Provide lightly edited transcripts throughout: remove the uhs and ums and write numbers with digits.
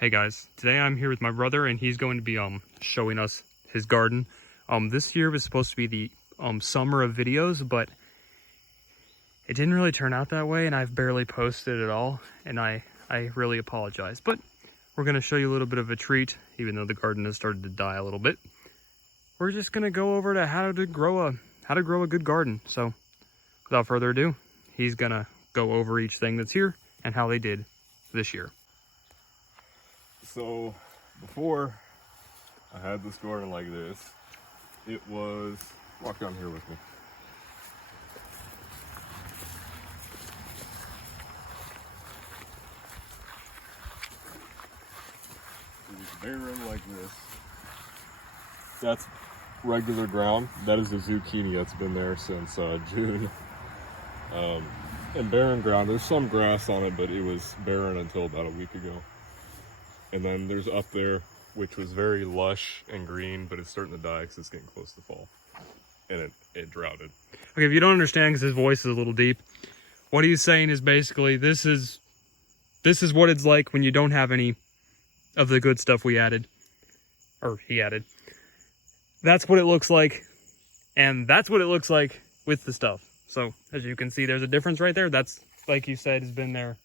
Hey guys, today I'm here with my brother and he's going to be showing us his garden. This year was supposed to be the summer of videos, but it didn't really turn out that way and I've barely posted at all, and I really apologize. But we're going to show you a little bit of a treat, even though the garden has started to die a little bit. We're just going to go over to how to grow a good garden. So without further ado, he's going to go over each thing that's here and how they did this year. So before I had this garden like this, it was, walk down here with me. It was barren like this. That's regular ground. That is a zucchini that's been there since June. And barren ground, there's some grass on it, but it was barren until about a week ago. And then there's up there, which was very lush and green, but it's starting to die because it's getting close to fall. And it droughted. Okay, if you don't understand because his voice is a little deep, what he's saying is basically this is what it's like when you don't have any of the good stuff we added, or he added. That's what it looks like, and that's what it looks like with the stuff. So as you can see, there's a difference right there. That's, like you said, has been there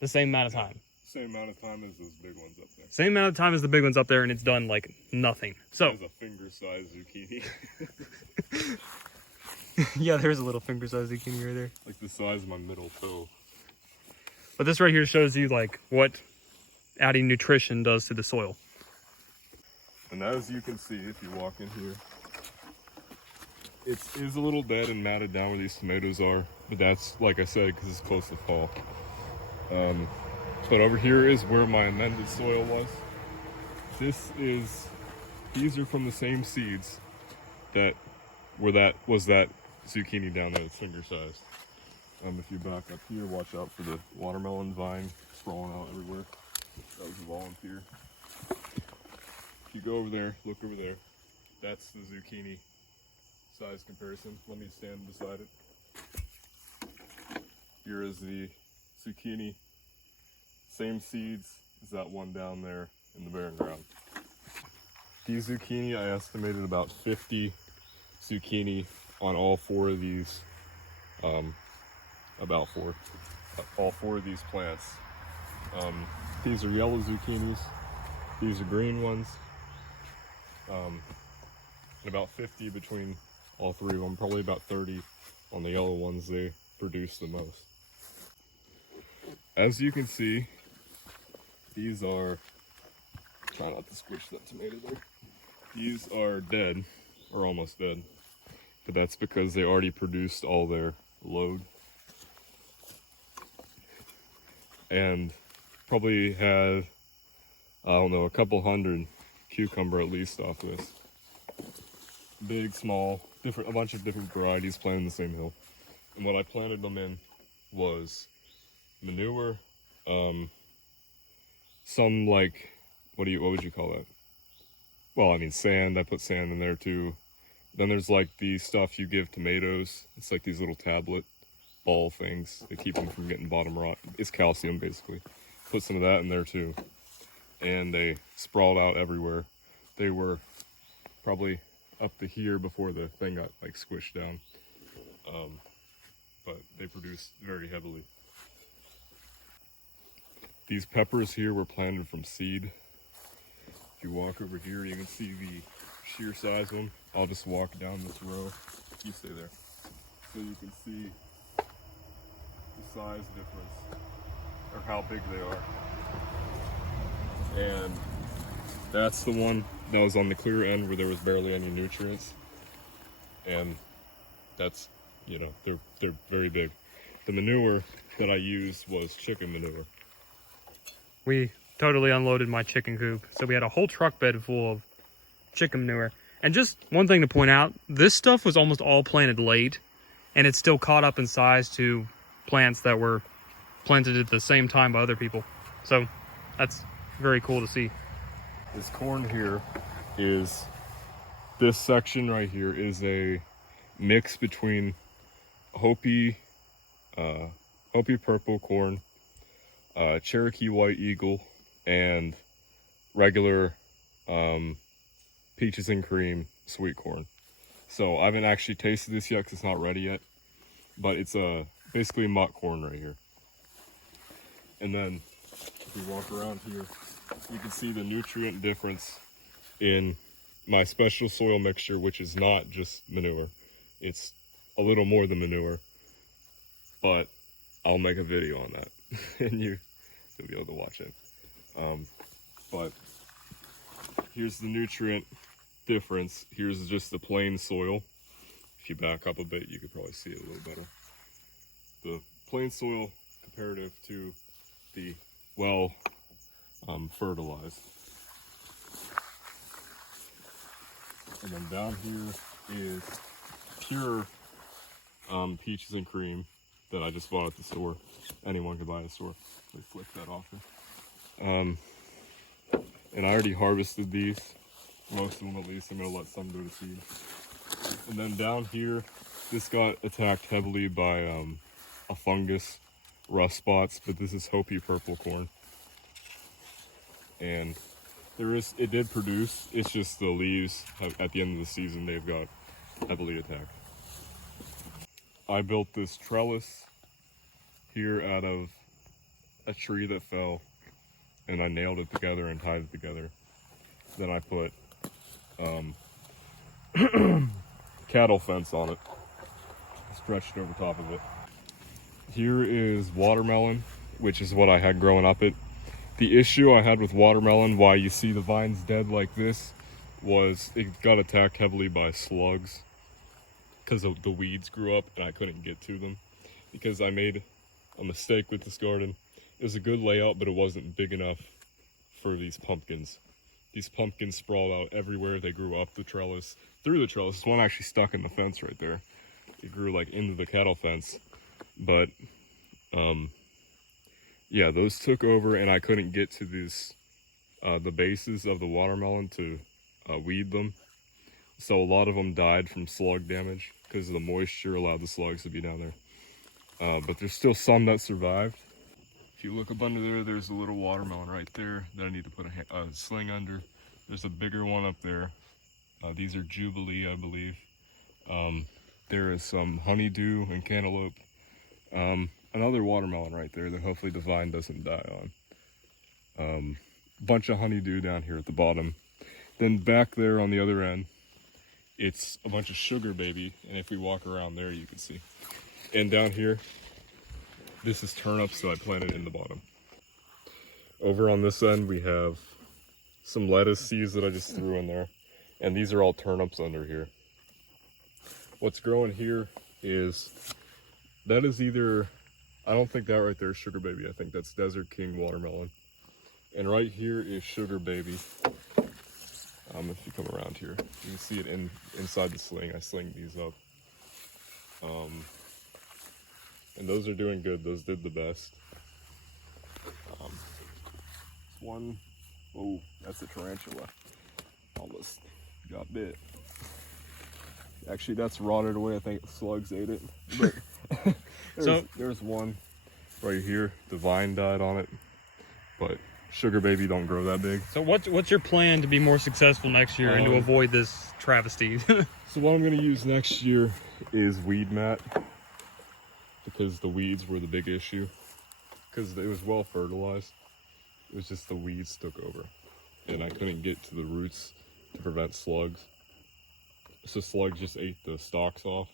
the same amount of time. Same amount of time as those big ones up there. Same amount of time as the big ones up there, and it's done like nothing. So there's a finger-sized zucchini. yeah, there's a little finger-sized zucchini right there. Like the size of my middle toe. But this right here shows you like what adding nutrition does to the soil. And as you can see, if you walk in here, it is a little dead and matted down where these tomatoes are. But that's, like I said, because it's close to fall. But over here is where my amended soil was. These are from the same seeds that was that zucchini down there, it's finger sized. If you back up here, watch out for the watermelon vine sprawling out everywhere. That was a volunteer. If you go over there, look over there, that's the zucchini size comparison. Let me stand beside it. Here is the zucchini. Same seeds as that one down there in the barren ground. These zucchini, I estimated about 50 zucchini on all four of these, all four of these plants. These are yellow zucchinis, these are green ones, and about 50 between all three of them, probably about 30 on the yellow ones. They produce the most. As you can see, these are, try not to squish that tomato there. These are dead, or almost dead, but that's because they already produced all their load. And probably had, I don't know, a couple hundred cucumber at least off this. Big, small, a bunch of different varieties planted in the same hill. And what I planted them in was manure, some like, what would you call that? Well, I mean sand. I put sand in there too. Then there's like the stuff you give tomatoes. It's like these little tablet ball things. They keep them from getting bottom rot. It's calcium basically. Put some of that in there too. And they sprawled out everywhere. They were probably up to here before the thing got like squished down. But they produced very heavily. These peppers here were planted from seed. If you walk over here, you can see the sheer size of them. I'll just walk down this row. You stay there. So you can see the size difference, or how big they are. And that's the one that was on the clear end where there was barely any nutrients. And that's, you know, they're very big. The manure that I used was chicken manure. We totally unloaded my chicken coop, so we had a whole truck bed full of chicken manure. And just one thing to point out, this stuff was almost all planted late, and it's still caught up in size to plants that were planted at the same time by other people. So that's very cool to see. This corn here is, this section right here is a mix between Hopi purple corn, Cherokee White Eagle, and regular peaches and cream sweet corn. So I haven't actually tasted this yet because it's not ready yet, but it's basically mock corn right here. And then if you walk around here, you can see the nutrient difference in my special soil mixture, which is not just manure. It's a little more than manure, but I'll make a video on that and you'll be able to watch it. But here's the nutrient difference. Here's just the plain soil. If you back up a bit, you could probably see it a little better. The plain soil comparative to the well fertilized. And then down here is pure peaches and cream that I just bought at the store. Anyone could buy at the store. They flip that off there. And I already harvested these, most of them at least. I'm gonna let some go to seed. And then down here, this got attacked heavily by a fungus, rust spots, but this is Hopi purple corn. And it did produce, it's just the leaves at the end of the season, they've got heavily attacked. I built this trellis here out of a tree that fell, and I nailed it together and tied it together. Then I put cattle fence on it, stretched over top of it. Here is watermelon, which is what I had growing up. The issue I had with watermelon, why you see the vines dead like this, was it got attacked heavily by slugs because the weeds grew up and I couldn't get to them because I made a mistake with this garden. It was a good layout, but it wasn't big enough for these pumpkins. These pumpkins sprawled out everywhere. They grew up the trellis, through the trellis. This one actually stuck in the fence right there. It grew like into the cattle fence, but yeah, those took over and I couldn't get to these, the bases of the watermelon to weed them. So a lot of them died from slug damage because the moisture allowed the slugs to be down there. But there's still some that survived. If you look up under there, there's a little watermelon right there that I need to put a sling under. There's a bigger one up there. These are Jubilee, I believe. There is some honeydew and cantaloupe. Another watermelon right there that hopefully the vine doesn't die on. Bunch of honeydew down here at the bottom. Then back there on the other end, it's a bunch of sugar baby. And if we walk around there, you can see. And down here, this is turnips that I planted in the bottom. Over on this end, we have some lettuce seeds that I just threw in there. And these are all turnips under here. What's growing here is, that is either, I don't think that right there is sugar baby. I think that's Desert King watermelon. And right here is sugar baby. If you come around here, you can see it inside the sling. I sling these up. And those are doing good. Those did the best. One, oh, that's a tarantula. Almost got bit. Actually, that's rotted away. I think slugs ate it. But there's one right here. The vine died on it. But sugar baby don't grow that big. So what's your plan to be more successful next year and to avoid this travesty? So what I'm going to use next year is weed mat, because the weeds were the big issue. Because it was well fertilized. It was just the weeds took over. And I couldn't get to the roots to prevent slugs. So slugs just ate the stalks off.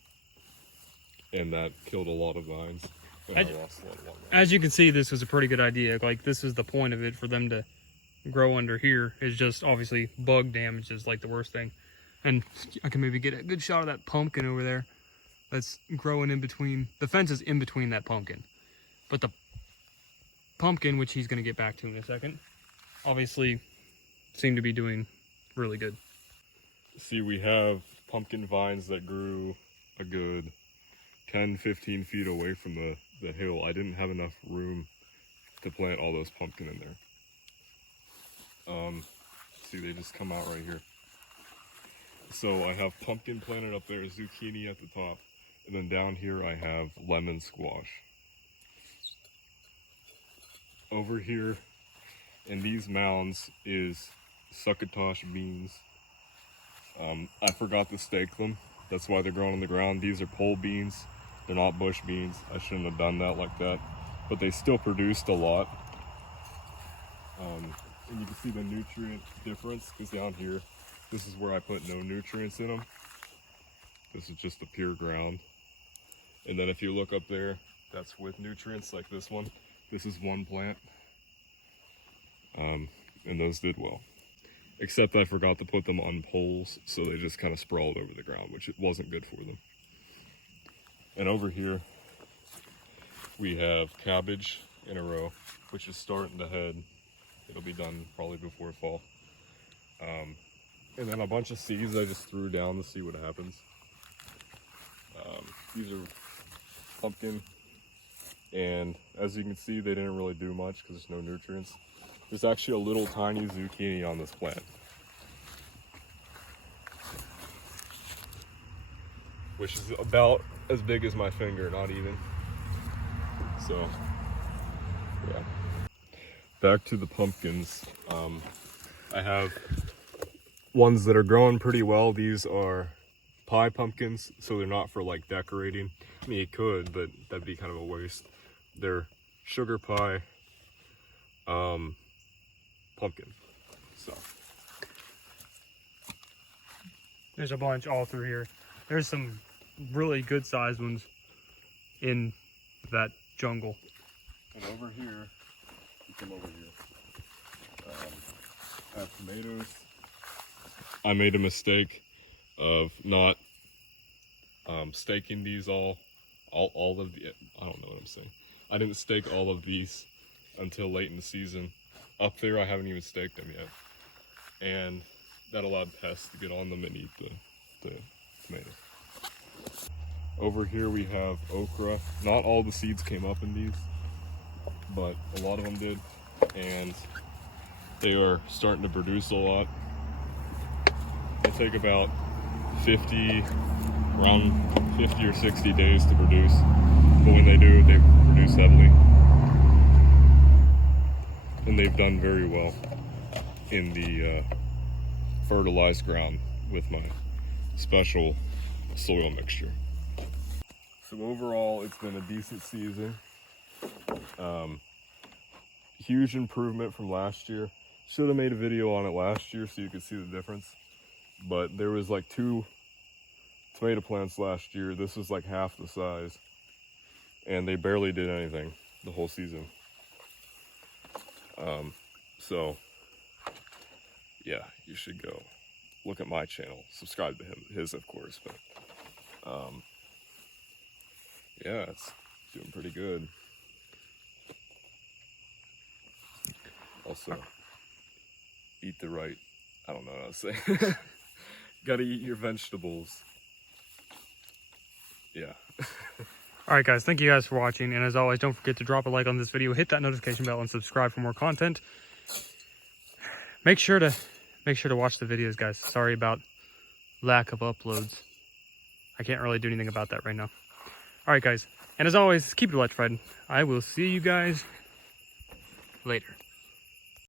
And that killed a lot of vines. And I lost a lot of vines. As you can see, this was a pretty good idea. Like, this is the point of it, for them to grow under here. Is just obviously bug damage is like the worst thing. And I can maybe get a good shot of that pumpkin over there that's growing in between. The fence is in between that pumpkin. But the pumpkin, which he's going to get back to in a second, obviously seemed to be doing really good. See, we have pumpkin vines that grew a good 10-15 feet away from the hill. I didn't have enough room to plant all those pumpkin in there. See, they just come out right here. So I have pumpkin planted up there, zucchini at the top, and then down here I have lemon squash. Over here And these mounds is succotash beans. I forgot to stake them. That's why they're growing on the ground. These are pole beans. They're not bush beans. I shouldn't have done that like that. But they still produced a lot. And you can see the nutrient difference, because down here, this is where I put no nutrients in them. This is just the pure ground. And then if you look up there, that's with nutrients, like this one. This is one plant. And those did well. Except I forgot to put them on poles, so they just kind of sprawled over the ground, which it wasn't good for them. And over here, we have cabbage in a row, which is starting to head. It'll be done probably before fall. And then a bunch of seeds I just threw down to see what happens. These are pumpkin, and as you can see, they didn't really do much because there's no nutrients. There's actually a little tiny zucchini on this plant, which is about as big as my finger, not even. So, yeah. Back to the pumpkins. I have ones that are growing pretty well. These are pie pumpkins, so they're not for like decorating. I mean, you could, but that'd be kind of a waste. They're sugar pie pumpkin. So There's a bunch all through here. There's some really good sized ones in that jungle. And over here, you come over here. I have tomatoes. I made a mistake of not staking these all of the, I don't know what I'm saying. I didn't stake all of these until late in the season. Up there, I haven't even staked them yet. And that allowed pests to get on them and eat the tomatoes. Over here we have okra. Not all the seeds came up in these, but a lot of them did. And they are starting to produce a lot. They take about around 50 or 60 days to produce. But when they do, they produce heavily. And they've done very well in the fertilized ground with my special soil mixture. So overall, it's been a decent season. Huge improvement from last year. Should have made a video on it last year so you could see the difference. But there was like 2 tomato plants last year. This was like half the size. And they barely did anything the whole season. So yeah, you should go look at my channel, subscribe to his of course, but yeah, it's doing pretty good. Also, eat the right, I don't know what I was saying. Gotta eat your vegetables. Yeah. Alright guys, thank you guys for watching, and as always, don't forget to drop a like on this video, hit that notification bell, and subscribe for more content. Make sure to watch the videos, guys. Sorry about lack of uploads. I can't really do anything about that right now. Alright guys, and as always, keep it electrified. I will see you guys later.